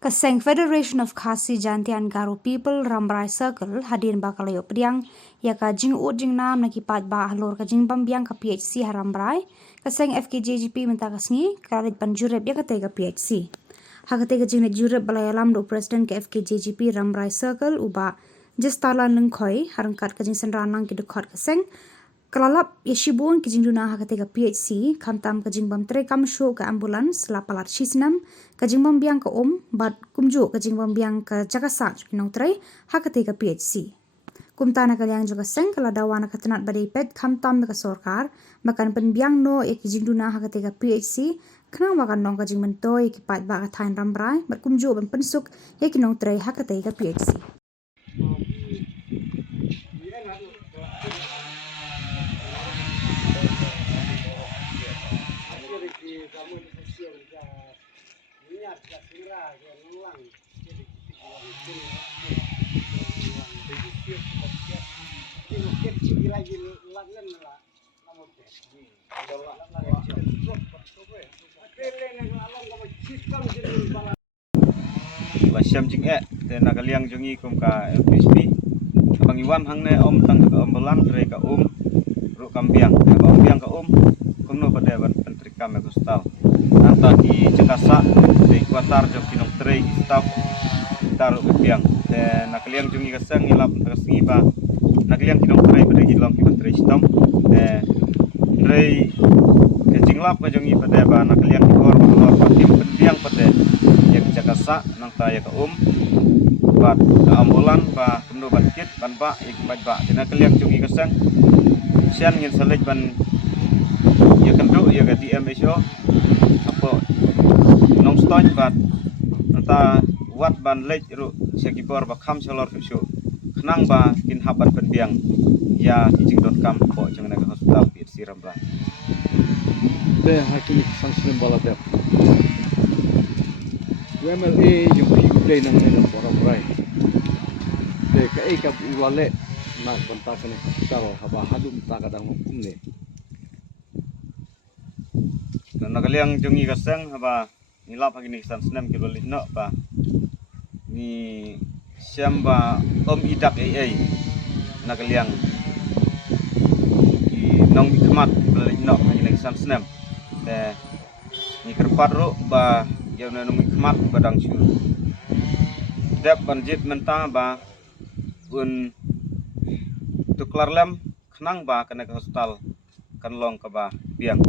Kaseng Federation of Khasi Jantian Garo People Rambrai Circle hadin bakalayo priang ya ka jing ut jing nam nakipat ba halor ka jing bambiang ka PHC harambrai kaseng FKJGP menta kasngi kralit panjurep ya ka PHC hakate ka jing jurep balayalam do president ka FKJGP Rambrai Circle uba jestalan lengkoi harangkat ka jing senranang ki dekot kaseng kelalap yeshibun kijing duna hakate ka PHC kamtam kijing bam tre kam show ka ambulans la palat shisnam kijing bam biang ka bat kumju kijing bam biang ka jakasa kinong tre hakate ka PHC kumtana kalyang juga seng kala dawana katanat badai pet kamtam ka sorkar makan pen biang no e kijing duna hakate ka PHC kenang makan nong kijing mentoi ki pat ba ka tain rambrai bat kumju ban pensuk ye kinong tre hakate ka PHC Syam jing tena kaliang jungi kum ka FSP bang Iwan hang ne om tang ka ambulan tre ka ru kambiang ka kum no pada ban pentri kam hostal anta ki cekasa de kuatar jok kinong tre staff taru kambiang te na kaliang jungi ka sang ilap ka singi ba na kaliang kinong tre pada jilam ki mentri stam te tre ke jinglap ka jungi pada ba na kaliang ki kor ba tim pendiang pada jakasa nang taya ka bat ka ambulan ba kumno ban kit ban ba ik ba tina kaliang jungi kasang sian ngin salej ban ya kendu ya ga DMSO apo nong stoj bat anta wat ban lej ru sekipor ba kham salor su khnang ba kin haban penbiang ya kijing.com po jangna ka hospital PHC Rambrai de hakini sangsem balate UMLA yung play ng nila para bray. De kay ka ulale na banta ka ni hospital haba hadum ta kadang hukumne. Nakaliang jungi kasang haba nilap hagini san senam ki balit no pa ni siamba idak nakaliang ki nong ikmat balit no hagini san senam de ni kerpat ro ba yang nung ikmat badang syur dep banjit mentah ba un tuklar lem kenang ba kena ke hospital kan long ke ba biang